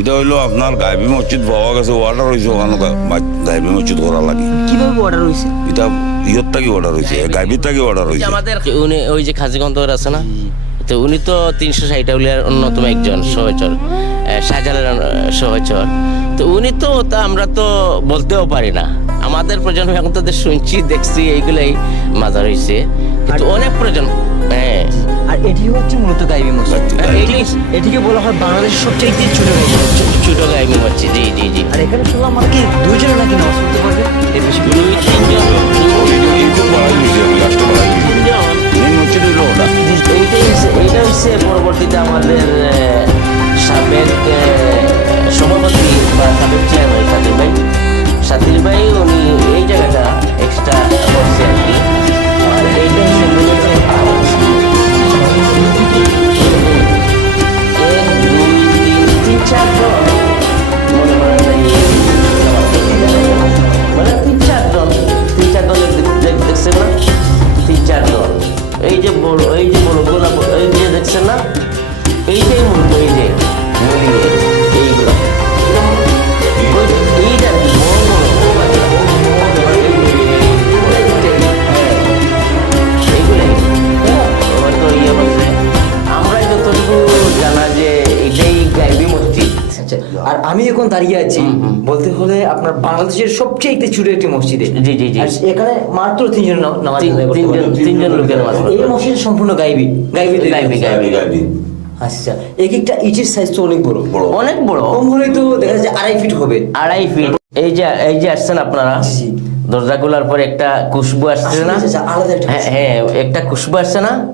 এটা হইলো আপনার গাইবি মসজিদ পাওয়া গেছে, অর্ডার হয়েছে ওখানে গাইবি মসজিদ করা লাগে। কিভাবে অর্ডার হয়েছে? এটা ইয়র থেকে অর্ডার হয়েছে, গাইবির থেকে অর্ডার হয়েছে। আমাদের উনি ওই যে খাজিগন্ধর আছে না, তো উনি তো 360 আউলিয়ার অন্যতম একজন সহচর, শাহজালালের সহচর। তো উনি তো তা আমরা তো বলতেও পারি না, আমাদের প্রজন্ম এখন তো শুনছি দেখছি এইগুলাই মাজার হয়েছে, কিন্তু অনেক প্রজন্ম। হ্যাঁ, আর এটি হচ্ছে মূলত গাইবি মসজিদ। এটিকে বলা হয় বাংলাদেশের সবচেয়ে ছোট গাইবি মসজিদ। ছোট গাইবি মসজিদ, জি জি জি। আর এখানে শুনলাম মানে কি দুইজনে নাকি নামাজ পড়তে পারবে, এর বেশি দুই তিনজন মেন মসজিদ হইলো ওটা। এইটা হচ্ছে পরবর্তীতে আমাদের সাবেক সভাপতি বা সাবেক চেয়ারম্যান সাতির ভাই উনি এই জায়গাটা এক্সট্রা করছে আর কি। আর এইটা হচ্ছে মূলত 1 2 3 4 জন মনে করেন মানে 3-4 জন দেখছেন না, 3-4 জন। এই যে বড় গোলাপ, এই যে দেখছেন না, এইটাই মূলত এই যে এইগুলো এইটা আমরাই যতটুকু জানা যে এটাই গাইবি মসজিদ। আচ্ছা, আর আমি এখন দাঁড়িয়ে আছি বলতে হলে আপনার বাংলাদেশের সবচেয়ে ছোট একটি মসজিদে। জি জি জি। আর এখানে মাত্র তিনজন নামাজ আদায় করতে পারবে। তিনজন লোকের নামাজ পড়তে এই পারবে। মসজিদ সম্পূর্ণ গাইবি গাইবি। আচ্ছা, এক একটা ইটের সাইজ তো অনেক বড়। অনেক বড়, কম হলে তো দেখা যাচ্ছে 2.5 ফিট হবে। 2.5 ফিট। এই যে আসছেন আপনারা, জি। দরজাগুলোর পর একটা খুশবু আসছে না? আচ্ছা, আলাদা একটা হ্যাঁ, একটা খুশবু আসছে না?